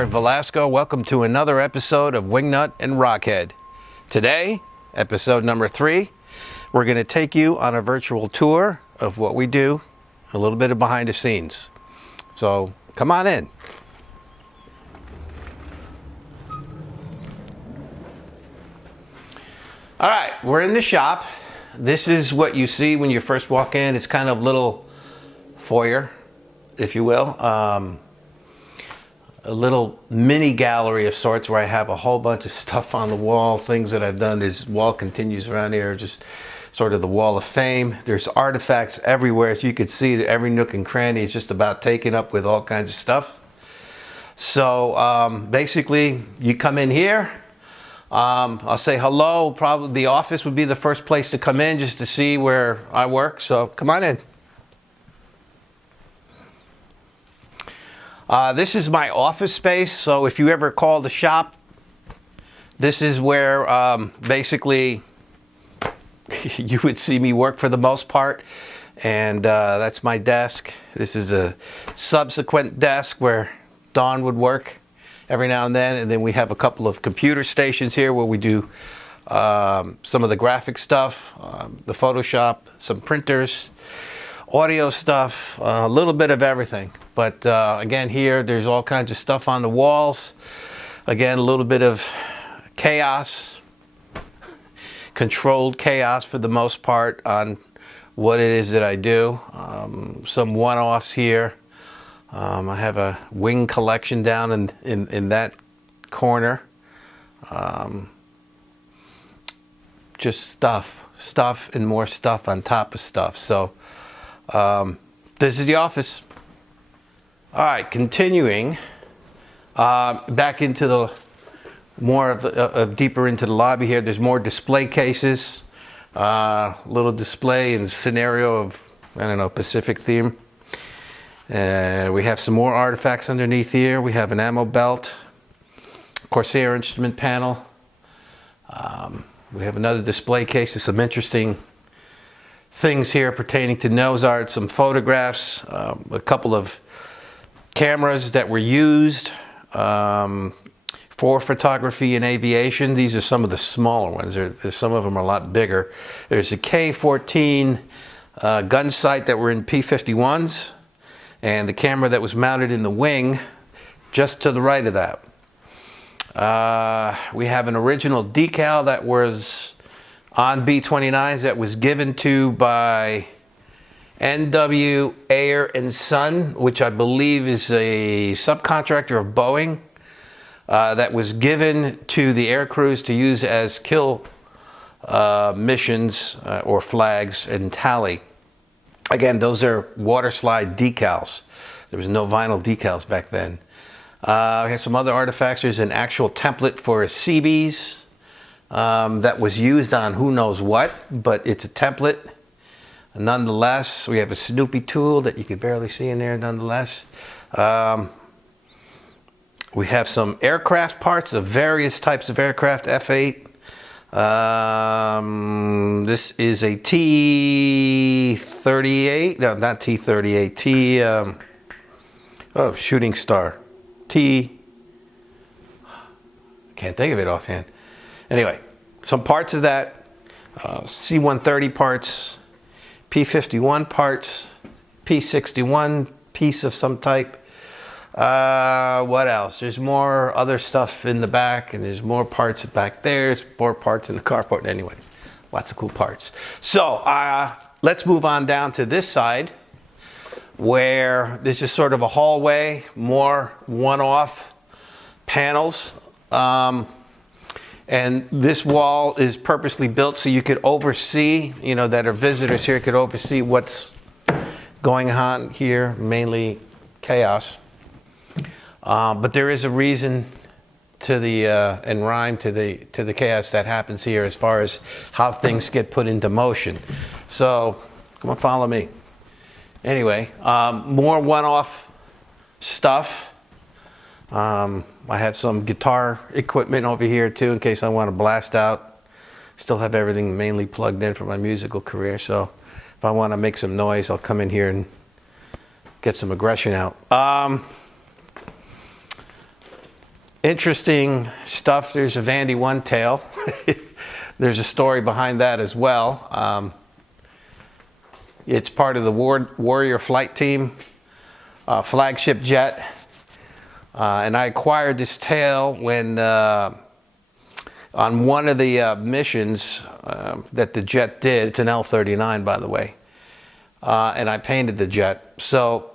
Art Velasco. Welcome to another episode of WingNut and RockHead. Today, episode number 3, we're going to take you on a virtual tour of what we do, a little bit of behind the scenes. So come on in. All right, we're in the shop. This is what you see when you first walk in. It's kind of a little foyer, if you will. A little mini gallery of sorts where I have a whole bunch of stuff on the wall, things that I've done. This wall continues around here, just sort of the wall of fame. There's artifacts everywhere, as you can see that every nook and cranny is just about taken up with all kinds of stuff. So basically, you come in here. I'll say hello. Probably the office would be the first place to come in just to see where I work. So come on in. This is my office space. So if you ever call the shop, this is where basically you would see me work for the most part. And that's my desk. This is a subsequent desk where Dawn would work every now and then. And then we have a couple of computer stations here where we do some of the graphic stuff, the Photoshop, some printers, audio stuff, a little bit of everything. But again, here there's all kinds of stuff on the walls. Again, a little bit of chaos, controlled chaos for the most part on what it is that I do. Some one-offs here. I have a wing collection down in that corner. Just stuff and more stuff on top of stuff. So this is the office. All right, continuing back into the more of deeper into the lobby here. There's more display cases, little display and scenario of, I don't know, Pacific theme. We have some more artifacts underneath here. We have an ammo belt, Corsair instrument panel. We have another display case with some interesting things here pertaining to nose art, some photographs, a couple of cameras that were used for photography and aviation. These are some of the smaller ones. Some of them are a lot bigger. There's a K-14 gun sight that were in P-51s, and the camera that was mounted in the wing just to the right of that. We have an original decal that was on B-29s that was given to by NW Ayer and Son, which I believe is a subcontractor of Boeing, that was given to the air crews to use as kill missions or flags and tally. Again, those are water slide decals. There was no vinyl decals back then. We have some other artifacts. There's an actual template for a CBs that was used on who knows what, but it's a template. Nonetheless, we have a Snoopy tool that you can barely see in there nonetheless. We have some aircraft parts of various types of aircraft, F-8. This is a T-38, no, not T-38, Shooting Star. Can't think of it offhand. Anyway, some parts of that, C-130 parts, P-51 parts, P-61 piece of some type. What else? There's more other stuff in the back, and there's more parts back there. There's more parts in the carport. Anyway, lots of cool parts. So let's move on down to this side, where this is sort of a hallway, more one-off panels. And this wall is purposely built so you could oversee, that our visitors here could oversee what's going on here, mainly chaos. But there is a reason to the and rhyme to the chaos that happens here as far as how things get put into motion. So come on, follow me. Anyway, more one-off stuff. I have some guitar equipment over here too in case I want to blast out. Still have everything mainly plugged in for my musical career, so if I want to make some noise, I'll come in here and get some aggression out. Interesting stuff. There's a Vandy one tail. There's a story behind that as well. It's part of the Warrior flight team, flagship jet. And I acquired this tail when on one of the missions that the jet did. It's an L-39, by the way. And I painted the jet. So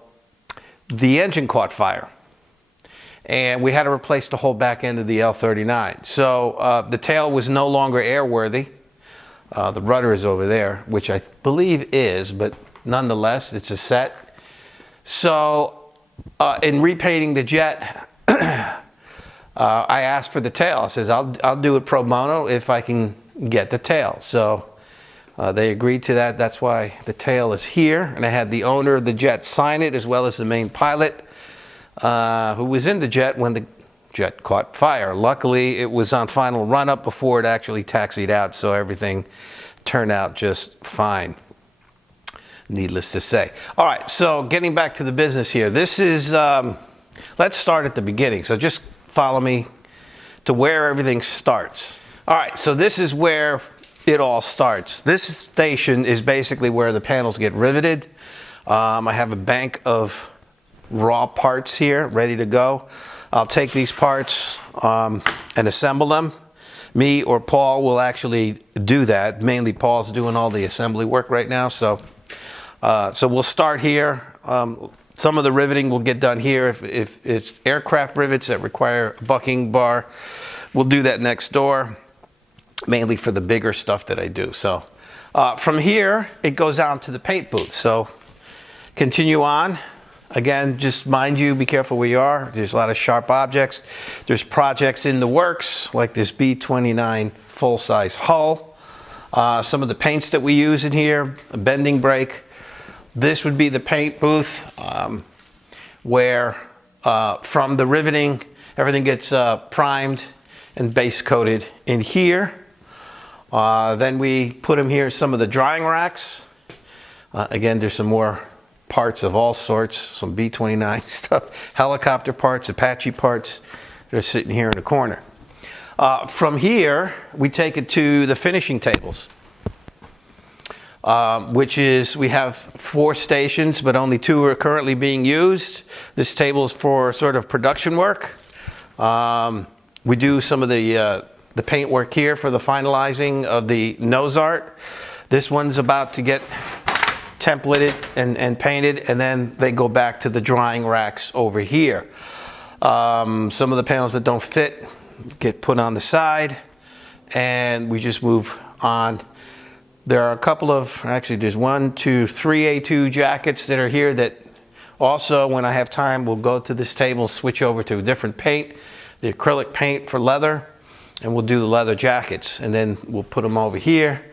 the engine caught fire. And we had to replace the whole back end of the L-39. So the tail was no longer airworthy. The rudder is over there, which I believe is, but nonetheless, it's a set. So in repainting the jet, I asked for the tail. I says, I'll do it pro bono if I can get the tail. So they agreed to that. That's why the tail is here. And I had the owner of the jet sign it, as well as the main pilot, who was in the jet when the jet caught fire. Luckily, it was on final run-up before it actually taxied out, so everything turned out just fine, needless to say. All right, so getting back to the business here. This is, let's start at the beginning. So just follow me to where everything starts. All right, so this is where it all starts. This station is basically where the panels get riveted. I have a bank of raw parts here ready to go. I'll take these parts and assemble them. Me or Paul will actually do that. Mainly Paul's doing all the assembly work right now. So we'll start here. Some of the riveting will get done here. If it's aircraft rivets that require a bucking bar, we'll do that next door, mainly for the bigger stuff that I do. So from here, it goes down to the paint booth. So continue on. Again, just mind you, be careful where you are. There's a lot of sharp objects. There's projects in the works, like this B29 full-size hull. Some of the paints that we use in here, a bending brake. This would be the paint booth where from the riveting, everything gets primed and base coated in here. Then we put them here, some of the drying racks. Again, there's some more parts of all sorts, some B-29 stuff, helicopter parts, Apache parts. They're sitting here in the corner. From here, we take it to the finishing tables, which is, we have 4 stations, but only 2 are currently being used. This table is for sort of production work. We do some of the paint work here for the finalizing of the nose art. This one's about to get templated and painted, and then they go back to the drying racks over here. Some of the panels that don't fit get put on the side, and we just move on. There are a couple of, actually there's 1, 2, 3 A2 jackets that are here that also, when I have time, we'll go to this table, switch over to a different paint, the acrylic paint for leather, and we'll do the leather jackets, and then we'll put them over here.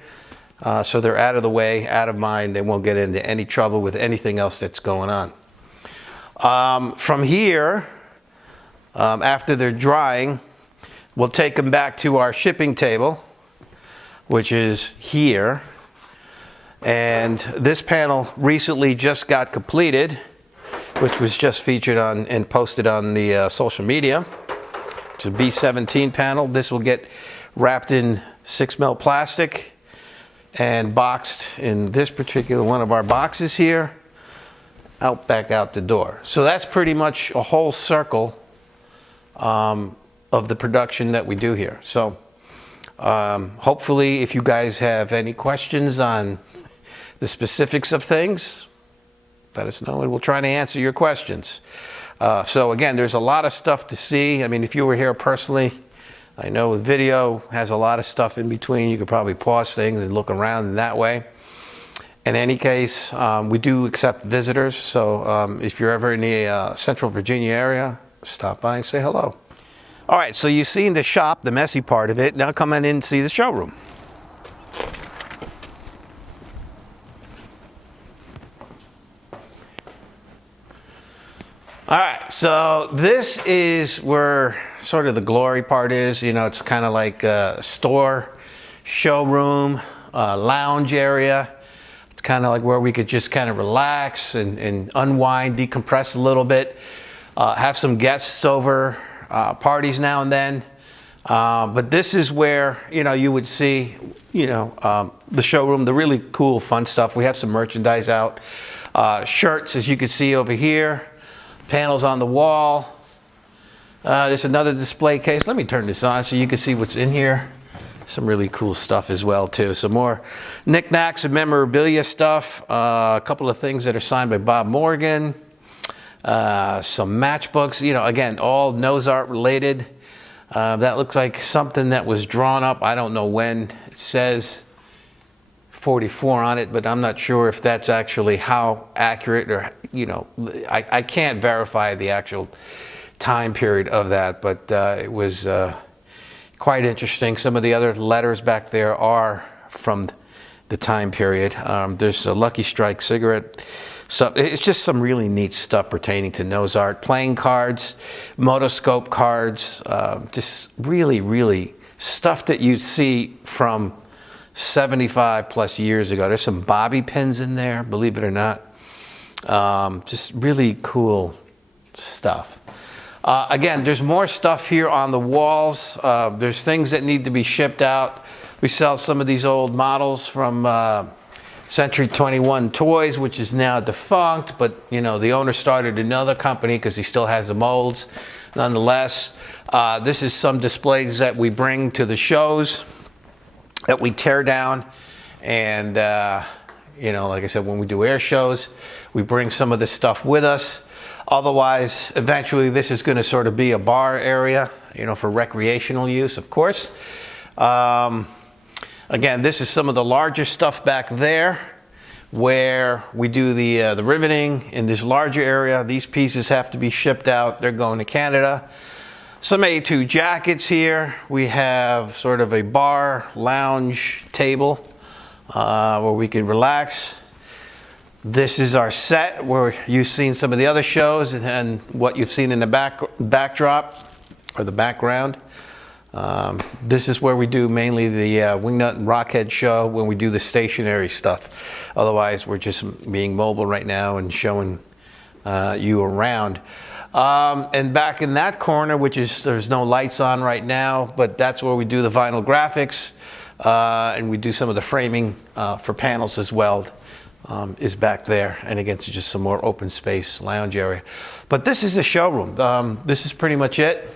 So they're out of the way, out of mind. They won't get into any trouble with anything else that's going on. From here, after they're drying, we'll take them back to our shipping table, which is here. And this panel recently just got completed, which was just featured on and posted on the social media. It's a B17 panel. This will get wrapped in 6mm plastic and boxed in this particular one of our boxes here, back out the door. So that's pretty much a whole circle of the production that we do here. So hopefully, if you guys have any questions on the specifics of things, let us know and we'll try to answer your questions. So again, there's a lot of stuff to see. I mean, if you were here personally, I know video has a lot of stuff in between. You could probably pause things and look around in that way. In any case, we do accept visitors. So if you're ever in the Central Virginia area, stop by and say hello. All right, so you've seen the shop, the messy part of it. Now come on in and see the showroom. All right, so this is where sort of the glory part is. You know, it's kind of like a store, showroom, lounge area. It's kind of like where we could just kind of relax and unwind, decompress a little bit. Have some guests over parties now and then. But this is where, you would see, the showroom, the really cool, fun stuff. We have some merchandise out. Shirts, as you can see over here. Panels on the wall. There's another display case. Let me turn this on so you can see what's in here. Some really cool stuff as well, too. Some more knickknacks and memorabilia stuff. A couple of things that are signed by Bob Morgan. Some matchbooks. Again, all nose art related. That looks like something that was drawn up. I don't know when. It says 44 on it, but I'm not sure if that's actually how accurate or, I can't verify the actual time period of that, but it was quite interesting. Some of the other letters back there are from the time period. There's a Lucky Strike cigarette. So it's just some really neat stuff pertaining to nose art. Playing cards, motoscope cards, just really, really stuff that you see from 75 plus years ago. There's some bobby pins in there, believe it or not. Just really cool stuff. Again, there's more stuff here on the walls. There's things that need to be shipped out. We sell some of these old models from Century 21 Toys, which is now defunct, but the owner started another company because he still has the molds. Nonetheless, this is some displays that we bring to the shows that we tear down, and like I said, when we do air shows, we bring some of this stuff with us. Otherwise, eventually this is going to sort of be a bar area, for recreational use, of course. Again, this is some of the larger stuff back there where we do the riveting in this larger area. These pieces have to be shipped out. They're going to Canada. Some A2 jackets here. We have sort of a bar lounge table where we can relax. This is our set where you've seen some of the other shows and what you've seen in the backdrop or the background. This is where we do mainly the WingNut and RockHead show when we do the stationary stuff. Otherwise, we're just being mobile right now and showing you around. And back in that corner, there's no lights on right now, but that's where we do the vinyl graphics and we do some of the framing for panels as well. Is back there, and again, it's just some more open space lounge area. But this is a showroom. This is pretty much it.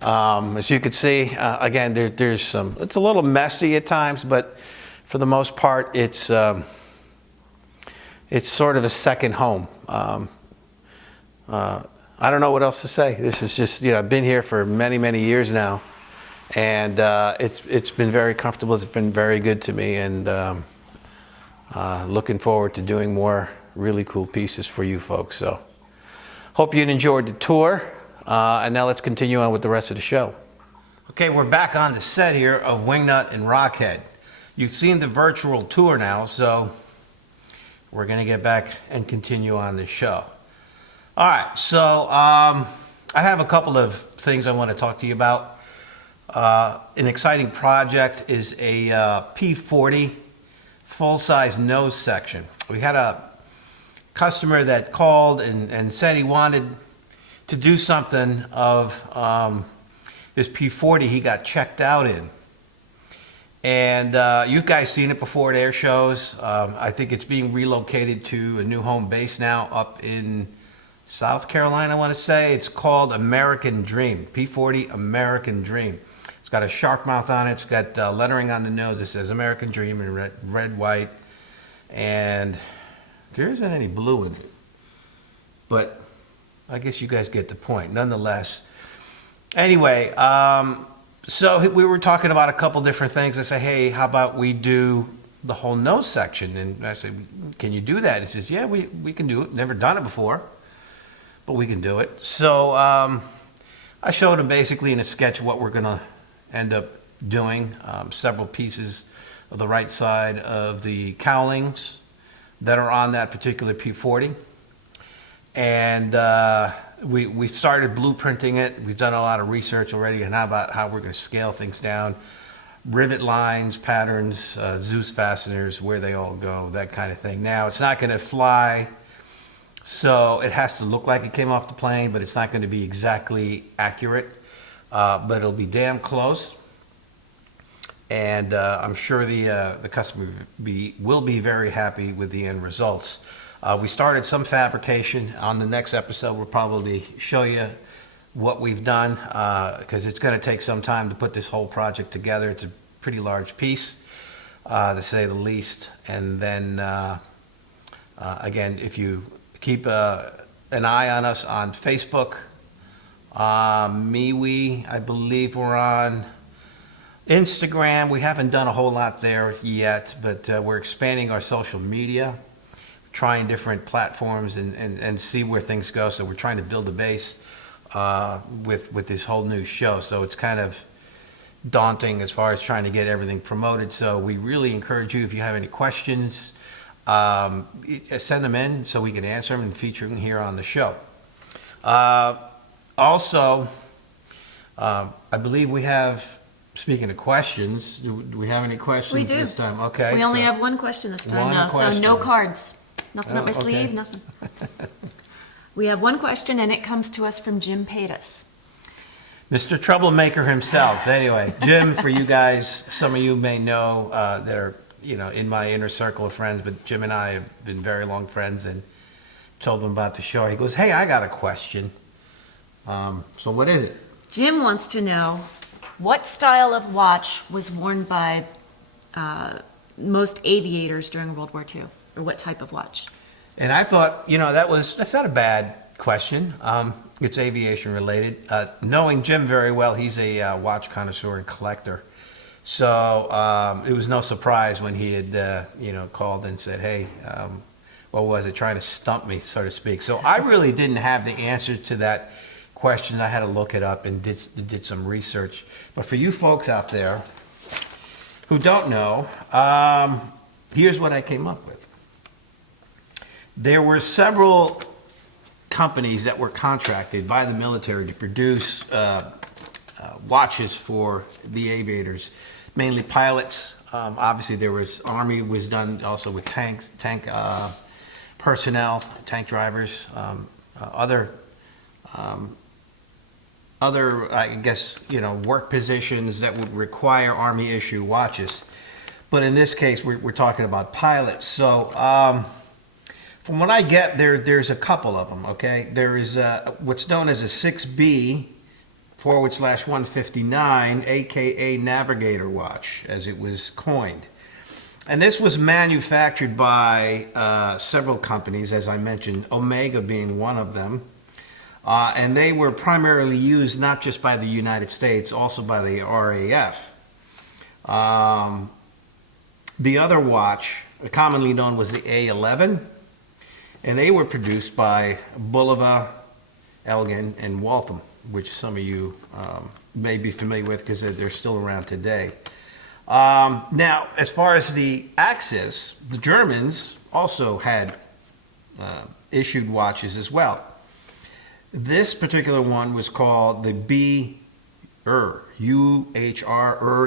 As you can see, again, there's some. It's a little messy at times, but for the most part, it's sort of a second home. I don't know what else to say. This is just, I've been here for many, many years now, and it's been very comfortable. It's been very good to me, and looking forward to doing more really cool pieces for you folks. So hope you enjoyed the tour, and now let's continue on with the rest of the show. Okay, we're back on the set here of WingNut and RockHead. You've seen the virtual tour now, so we're going to get back and continue on the show. All right, so I have a couple of things I want to talk to you about. An exciting project is a P40 full-size nose section. We had a customer that called and said he wanted to do something of this P40 he got checked out in. And you guys seen it before at air shows. I think it's being relocated to a new home base now up in South Carolina, I want to say. It's called American Dream, P40 American Dream. It's got a shark mouth on it. It's got lettering on the nose that says American Dream in red, white, and there isn't any blue in it. But I guess you guys get the point. Nonetheless, anyway, so we were talking about a couple different things. I say, hey, how about we do the whole nose section? And I said, can you do that? He says, yeah, we can do it. Never done it before, but we can do it. So I showed him basically in a sketch what we're going to end up doing. Several pieces of the right side of the cowlings that are on that particular P40. And we started blueprinting it. We've done a lot of research already on how we're going to scale things down. Rivet lines, patterns, Zeus fasteners, where they all go, that kind of thing. Now, it's not going to fly, so it has to look like it came off the plane, but it's not going to be exactly accurate. but it'll be damn close. And I'm sure the customer will be very happy with the end results. We started some fabrication. On the next episode, we'll probably show you what we've done, because it's going to take some time to put this whole project together. It's a pretty large piece, to say the least. And then, again, if you keep an eye on us on Facebook, MeWe, I believe we're on Instagram. We haven't done a whole lot there yet, but we're expanding our social media, trying different platforms and see where things go. So we're trying to build a base with this whole new show. So it's kind of daunting as far as trying to get everything promoted. So we really encourage you, if you have any questions, send them in so we can answer them and feature them here on the show. Also, I believe we have, speaking of questions, do we have any questions this time? Okay. We only have one question this time now, so no cards. Nothing up my sleeve, nothing. We have one question, and it comes to us from Jim Paytas. Mr. Troublemaker himself. Anyway, Jim, for you guys, some of you may know that are, in my inner circle of friends, but Jim and I have been very long friends, and told him about the show. He goes, "Hey, I got a question." So what is it? Jim wants to know what style of watch was worn by most aviators during World War II, or what type of watch? And I thought, that's not a bad question. It's aviation related. Knowing Jim very well, he's a watch connoisseur and collector. So it was no surprise when he had, called and said, "Hey, what was it?" Trying to stump me, so to speak. So I really didn't have the answer to that question. I had to look it up and did some research. But for you folks out there who don't know, here's what I came up with. There were several companies that were contracted by the military to produce watches for the aviators, mainly pilots. Obviously, there was Army was done also with tank personnel, tank drivers, other, I guess, work positions that would require Army issue watches. But in this case, we're talking about pilots. So from what I get, there's a couple of them, okay? There is what's known as a 6B/159, aka Navigator watch, as it was coined. And this was manufactured by several companies, as I mentioned, Omega being one of them. And they were primarily used not just by the United States, also by the RAF. The other watch, commonly known, was the A11, and they were produced by Bulova, Elgin, and Waltham, which some of you may be familiar with because they're still around today. Now, as far as the Axis, the Germans also had issued watches as well. This particular one was called the B-UHR,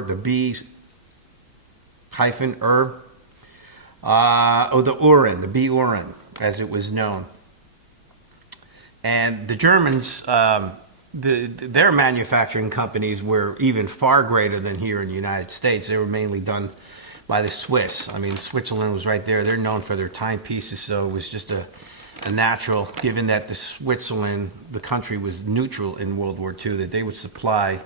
the B-UR, or the Uhren, the B-Uhren, as it was known. And the Germans, their manufacturing companies were even far greater than here in the United States. They were mainly done by the Swiss. I mean, Switzerland was right there. They're known for their timepieces, so it was just a natural, given that Switzerland, the country, was neutral in World War II, that they would supply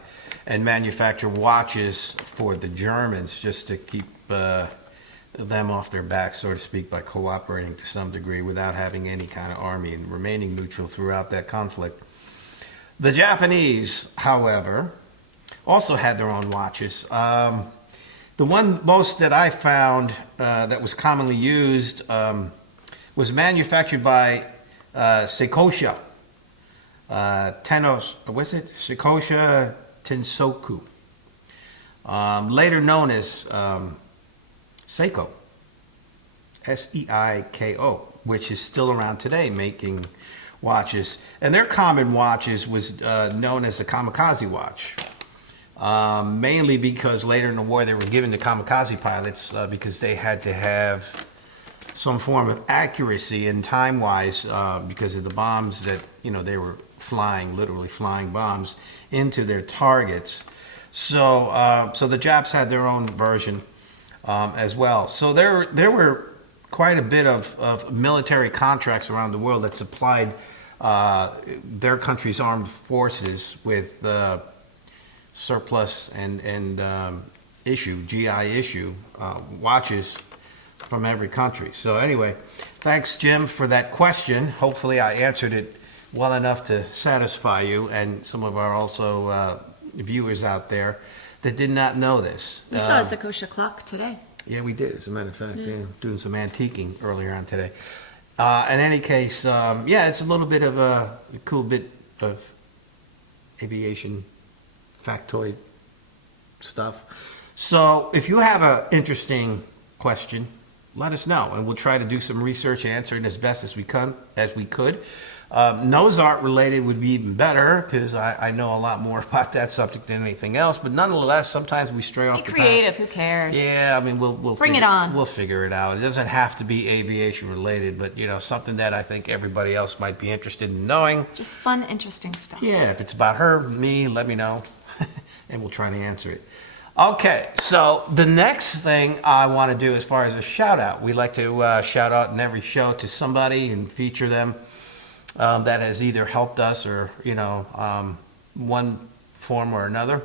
and manufacture watches for the Germans just to keep them off their back, so to speak, by cooperating to some degree without having any kind of army and remaining neutral throughout that conflict. The Japanese, however, also had their own watches. The one most that I found that was commonly used was manufactured by Seikosha Seikosha Tensoku, later known as Seiko, Seiko, which is still around today making watches. And their common watches was known as the kamikaze watch, mainly because later in the war they were given to kamikaze pilots because they had to have some form of accuracy and time-wise because of the bombs that they were flying, literally flying bombs into their targets. So the Japs had their own version as well. So there were quite a bit of military contracts around the world that supplied their country's armed forces with surplus and GI issue watches from every country. So anyway, thanks, Jim, for that question. Hopefully I answered it well enough to satisfy you and some of our also viewers out there that did not know this. We saw a Zakosha clock today. Yeah, we did, as a matter of fact. Yeah, doing some antiquing earlier on today. In any case, it's a little bit of a cool bit of aviation factoid stuff. So if you have an interesting question, let us know, and we'll try to do some research and answer it as best as we could. Nose art related would be even better, because I know a lot more about that subject than anything else. But nonetheless, sometimes we stray off the path. Be creative. Who cares? Yeah, I mean, we'll bring it on. We'll figure it out. It doesn't have to be aviation related, but something that I think everybody else might be interested in knowing. Just fun, interesting stuff. Yeah, if it's about her, me, let me know, and we'll try to answer it. Okay, so the next thing I want to do as far as a shout out, we like to shout out in every show to somebody and feature them that has either helped us or, one form or another.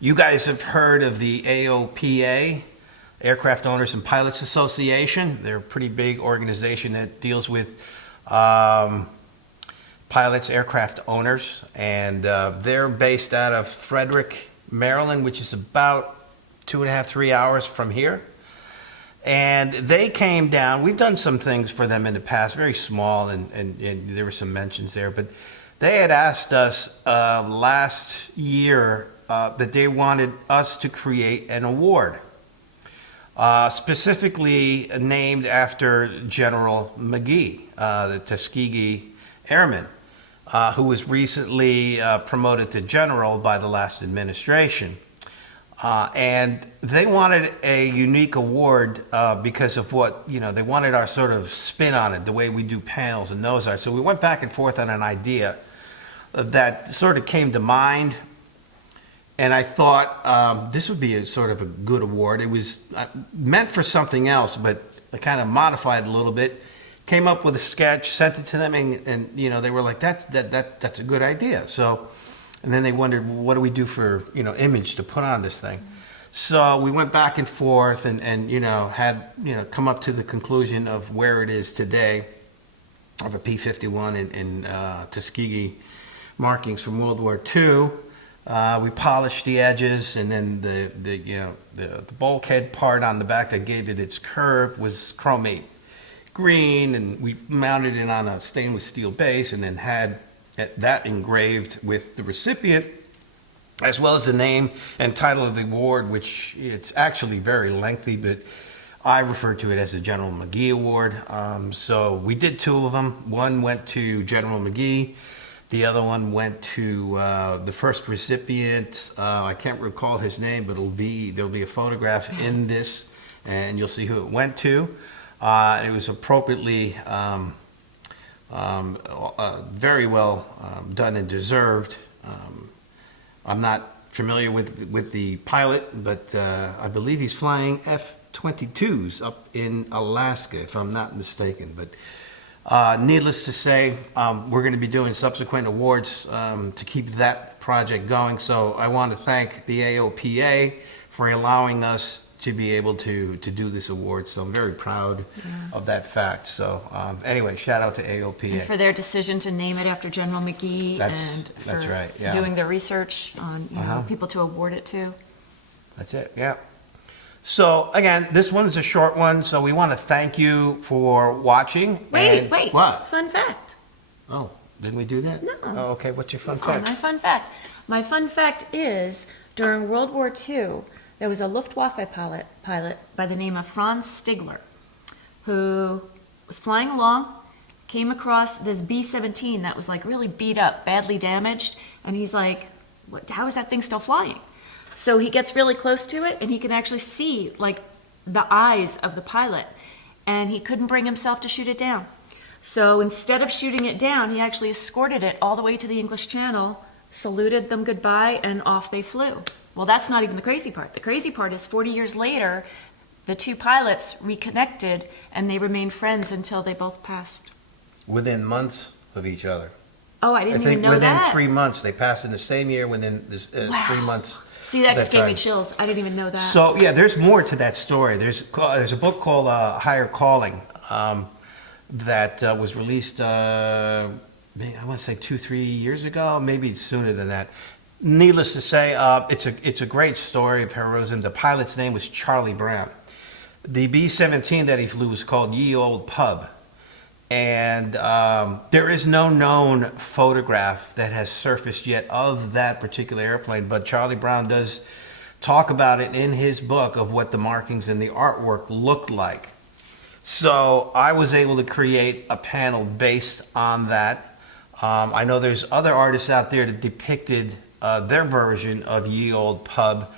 You guys have heard of the AOPA, Aircraft Owners and Pilots Association. They're a pretty big organization that deals with pilots, aircraft owners, and they're based out of Frederick, Maryland, which is about 2.5, 3 hours from here. And they came down. We've done some things for them in the past, very small, and there were some mentions there. But they had asked us last year that they wanted us to create an award, specifically named after General Mcgee, the Tuskegee Airman, who was recently promoted to general by the last administration. And they wanted a unique award because of what, they wanted our sort of spin on it, the way we do panels and nose art. So we went back and forth on an idea that sort of came to mind. And I thought this would be a sort of a good award. It was meant for something else, but I kind of modified it a little bit. Came up with a sketch, sent it to them, and they were like, that's a good idea. So, and then they wondered, what do we do for image to put on this thing? So we went back and forth, and had come up to the conclusion of where it is today, of a P-51 in Tuskegee markings from World War II. We polished the edges, and then the bulkhead part on the back that gave it its curve was chromate green, and we mounted it on a stainless steel base, and then had that engraved with the recipient, as well as the name and title of the award, which it's actually very lengthy, but I refer to it as the General Mcgee Award. So we did two of them. One went to General Mcgee. The other one went to the first recipient. I can't recall his name, but there'll be a photograph in this, and you'll see who it went to. It was appropriately very well done and deserved. I'm not familiar with the pilot, but I believe he's flying F-22s up in Alaska, if I'm not mistaken. But needless to say, we're going to be doing subsequent awards to keep that project going. So I want to thank the AOPA for allowing us to be able to do this award. So I'm very proud of that fact. So anyway, shout out to AOPA. And for their decision to name it after General Mcgee, and for that's right, yeah. doing their research on people to award it to. That's it, yeah. So again, this one's a short one, so we want to thank you for watching. Wait. What? Fun fact. Oh, didn't we do that? No. Oh, okay, what's your fun fact? My fun fact. My fun fact is, during World War II, there was a Luftwaffe pilot by the name of Franz Stigler, who was flying along, came across this B17 that was like really beat up, badly damaged, and he's like, how is that thing still flying? So he gets really close to it, and he can actually see like the eyes of the pilot, and he couldn't bring himself to shoot it down. So instead of shooting it down, he actually escorted it all the way to the English Channel saluted them goodbye, and off they flew. Well, that's not even the crazy part. The crazy part is 40 years later, the two pilots reconnected, and they remained friends until they both passed. Within months of each other. Oh, I didn't even know within that. 3 months. They passed in the same year within this, Wow. 3 months. See, that just gave me time. chills. I didn't even know that. So, yeah, there's more to that story. There's a book called Higher Calling that was released, I want to say 2-3 years ago, maybe sooner than that. Needless to say, it's a great story of heroism. The pilot's name was Charlie Brown. The B-17 that he flew was called Ye Old Pub. And there is no known photograph that has surfaced yet of that particular airplane, but Charlie Brown does talk about it in his book of what the markings and the artwork looked like. So I was able to create a panel based on that. I know there's other artists out there that depicted their version of Ye Old Pub,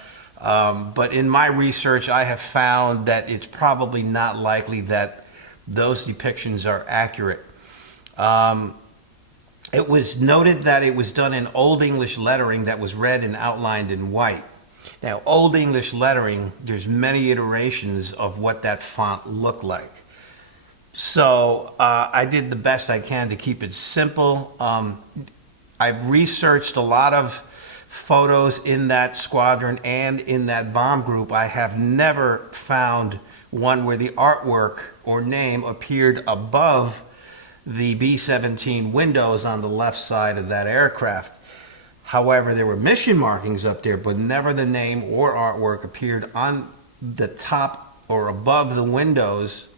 but in my research I have found that it's probably not likely that those depictions are accurate. It was noted that it was done in Old English lettering that was read and outlined in white. Now, Old English lettering, there's many iterations of what that font looked like. So I did the best I can to keep it simple. I've researched a lot of photos in that squadron and in that bomb group. I have never found one where the artwork or name appeared above the B-17 windows on the left side of that aircraft. However, there were mission markings up there, but never the name or artwork appeared on the top or above the windows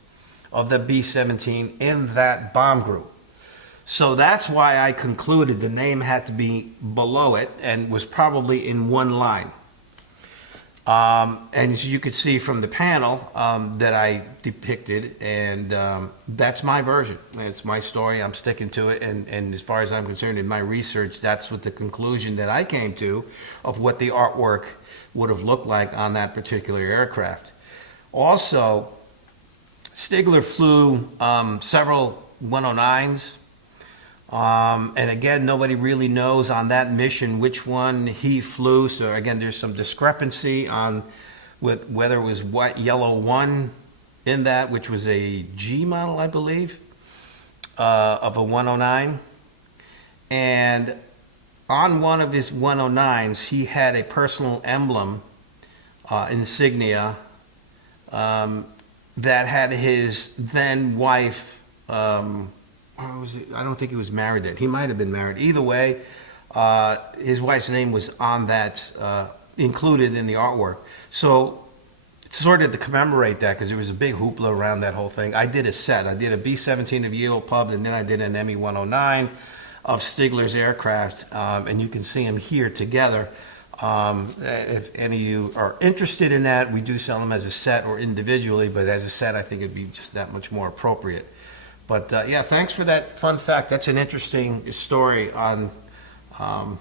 of the B-17 in that bomb group. So that's why I concluded the name had to be below it and was probably in one line. And as you could see from the panel that I depicted, and that's my version. It's my story. I'm sticking to it. And as far as I'm concerned, in my research, that's what the conclusion that I came to of what the artwork would have looked like on that particular aircraft. Also, Stigler flew several 109s. And again, nobody really knows on that mission which one he flew. So again, there's some discrepancy on with whether it was white, yellow 1 in that, which was a G model, I believe, of a 109. And on one of his 109s, he had a personal emblem, insignia, that had his then wife, I don't think he was married then. He might have been married. Either way, his wife's name was on that, included in the artwork. So, sort of to commemorate that, because there was a big hoopla around that whole thing, I did a set. I did a B-17 of Ye Old Pub, and then I did an ME-109 of Stigler's aircraft, and you can see them here together. If any of you are interested in that, we do sell them as a set or individually, but as a set, I think it'd be just that much more appropriate. But yeah, thanks for that fun fact. That's an interesting story on, of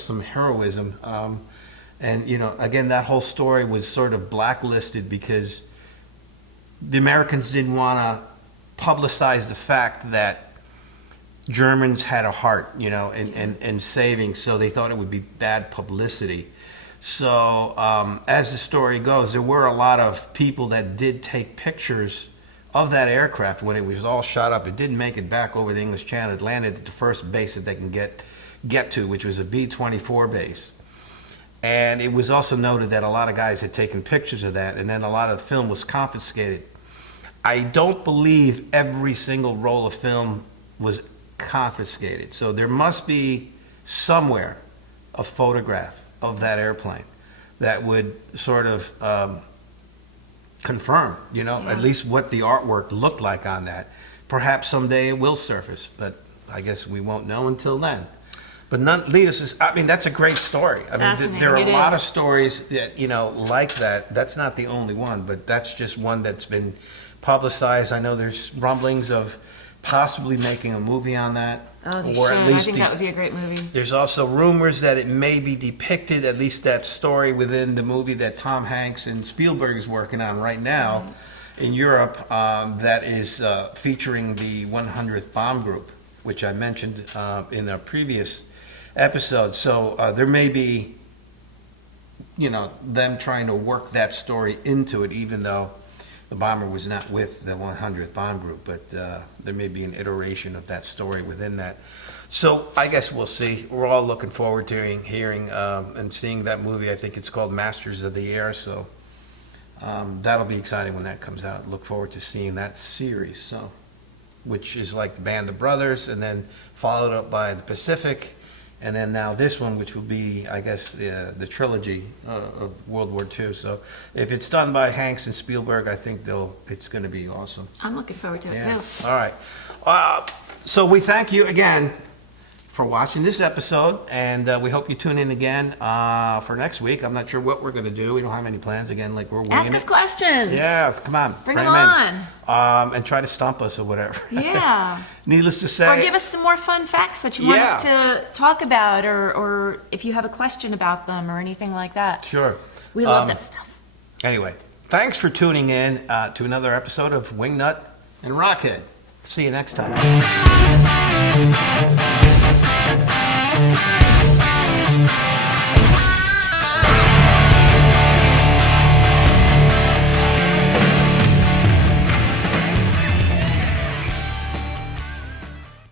some heroism. And, again, that whole story was sort of blacklisted because the Americans didn't want to publicize the fact that Germans had a heart, in saving, so they thought it would be bad publicity. So as the story goes, there were a lot of people that did take pictures of that aircraft when it was all shot up. It didn't make it back over the English Channel. It landed at the first base that they can get to, which was a B-24 base. And it was also noted that a lot of guys had taken pictures of that, and then a lot of the film was confiscated. I don't believe every single roll of film was confiscated. So there must be somewhere a photograph of that airplane that would sort of confirm, at least what the artwork looked like on that. Perhaps someday it will surface, but I guess we won't know until then. But that's a great story. I mean, there are a lot of stories that, like that. That's not the only one, but that's just one that's been publicized. I know there's rumblings of possibly making a movie on that. Oh, they should. I think that would be a great movie. There's also rumors that it may be depicted, at least that story within the movie that Tom Hanks and Spielberg is working on right now in Europe, that is featuring the 100th Bomb Group, which I mentioned in a previous episode. So there may be, them trying to work that story into it, even though the bomber was not with the 100th Bomb Group, but there may be an iteration of that story within that. So I guess we'll see. We're all looking forward to hearing and seeing that movie. I think it's called Masters of the Air, so that'll be exciting when that comes out. Look forward to seeing that series, so which is like the Band of Brothers, and then followed up by the Pacific, and then now this one, which will be, I guess, the trilogy of World War II. So if it's done by Hanks and Spielberg, I think it's going to be awesome. I'm looking forward to it too. All right. So we thank you again for watching this episode, and we hope you tune in again for next week. I'm not sure what we're going to do. We don't have any plans. Again, like we're winging Ask us it. questions. Yeah, come on. Bring them on. And try to stump us or whatever. Yeah. Needless to say. Or give us some more fun facts that you want us to talk about, or if you have a question about them or anything like that. Sure. We love that stuff. Anyway, thanks for tuning in to another episode of WingNut and RockHead. See you next time.